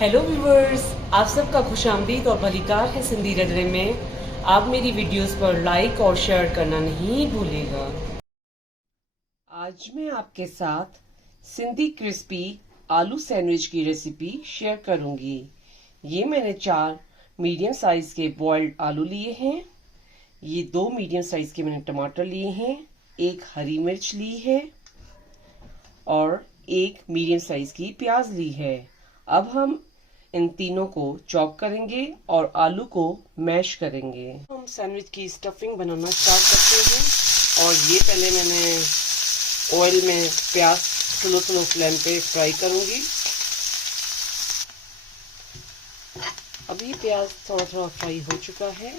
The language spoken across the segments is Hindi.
हेलो व्यूवर्स, आप सबका खुशामदीद और भलीकार है सिंधी रजड़े में। आप मेरी वीडियोस पर लाइक और शेयर करना नहीं भूलिएगा। आज मैं आपके साथ सिंधी क्रिस्पी आलू सैंडविच की रेसिपी शेयर करूंगी। ये मैंने 4 मीडियम साइज के बॉइल्ड आलू लिए हैं। ये 2 मीडियम साइज के मैंने टमाटर लिए हैं, 1 हरी मिर्च ली है और 1 मीडियम साइज की प्याज ली है। अब हम इन तीनों को चॉप करेंगे और आलू को मैश करेंगे। हम सैंडविच की स्टफिंग बनाना स्टार्ट करते हैं और ये पहले मैंने ऑयल में प्याज स्लो फ्लेम पे फ्राई करूंगी। अभी प्याज थोड़ा फ्राई हो चुका है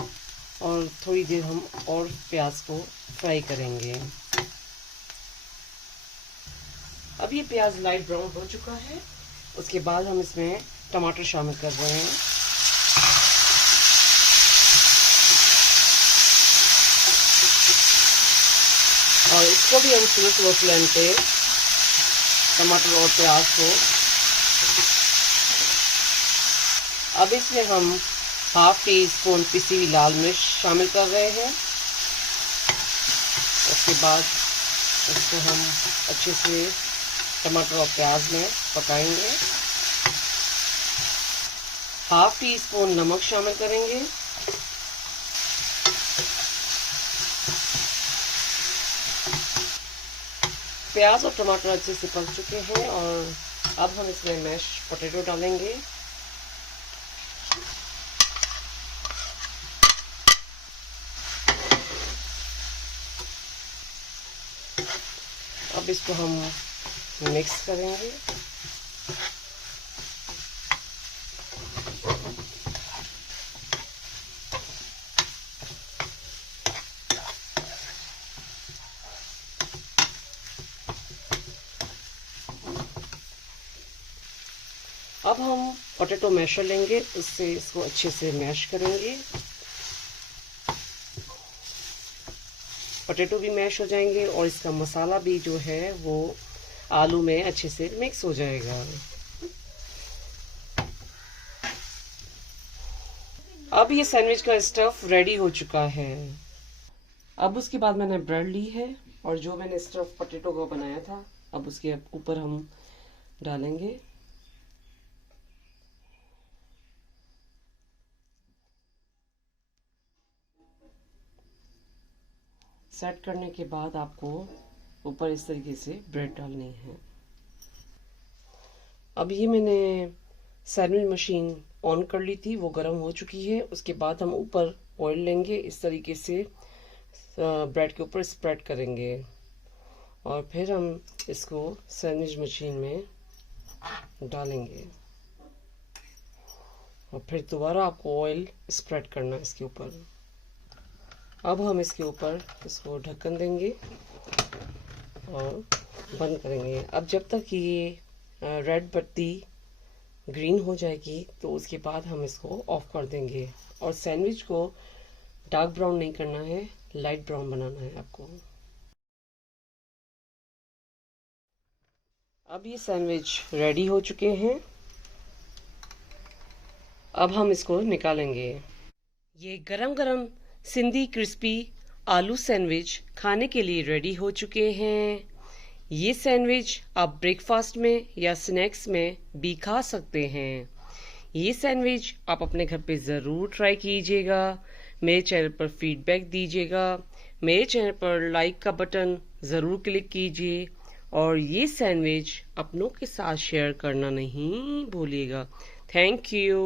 और थोड़ी देर हम और प्याज को फ्राई करेंगे। अब ये प्याज लाइट ब्राउन हो चुका है। उसके बाद हम इसमें टमाटर शामिल कर रहे हैं। और इसको भी हम स्लो फ्लेम पे टमाटर और प्याज को। अब इसमें हम ½ टीस्पून पिसी हुई लाल मिर्च शामिल कर रहे हैं। उसके बाद इसको हम अच्छे से टमाटर और प्याज में पकाएंगे। ½ टीस्पून नमक शामिल करेंगे। प्याज और टमाटर अच्छे से पक चुके हैं और अब हम इसमें मैश पोटैटो डालेंगे। अब इसको हम मिक्स करेंगे। अब हम पोटैटो मैशर लेंगे, उससे इसको अच्छे से मैश करेंगे। पोटैटो भी मैश हो जाएंगे और इसका मसाला भी जो है वो आलू में अच्छे से मिक्स हो जाएगा। अब ये सैंडविच का स्टफ रेडी हो चुका है। अब उसके बाद मैंने ब्रेड ली है और जो मैंने स्टफ पोटैटो का बनाया था, अब उसके ऊपर हम डालेंगे। सेट करने के बाद आपको ऊपर इस तरीके से ब्रेड डालनी है। अब ये मैंने सैंडविच मशीन ऑन कर ली थी, वो गर्म हो चुकी है। उसके बाद हम ऊपर ऑयल लेंगे, इस तरीके से ब्रेड के ऊपर स्प्रेड करेंगे और फिर हम इसको सैंडविच मशीन में डालेंगे और फिर दोबारा आपको ऑयल स्प्रेड करना है इसके ऊपर। अब हम इसके ऊपर इसको ढक्कन देंगे और बंद करेंगे। अब जब तक ये रेड बत्ती ग्रीन हो जाएगी तो उसके बाद हम इसको ऑफ कर देंगे। और सैंडविच को डार्क ब्राउन नहीं करना है, लाइट ब्राउन बनाना है आपको। अब ये सैंडविच रेडी हो चुके हैं। अब हम इसको निकालेंगे। ये गरम गरम सिंधी क्रिस्पी आलू सैंडविच खाने के लिए रेडी हो चुके हैं। ये सैंडविच आप ब्रेकफास्ट में या स्नैक्स में भी खा सकते हैं। ये सैंडविच आप अपने घर पे ज़रूर ट्राई कीजिएगा। मेरे चैनल पर फीडबैक दीजिएगा। मेरे चैनल पर लाइक का बटन ज़रूर क्लिक कीजिए और ये सैंडविच अपनों के साथ शेयर करना नहीं भूलिएगा। Thank you.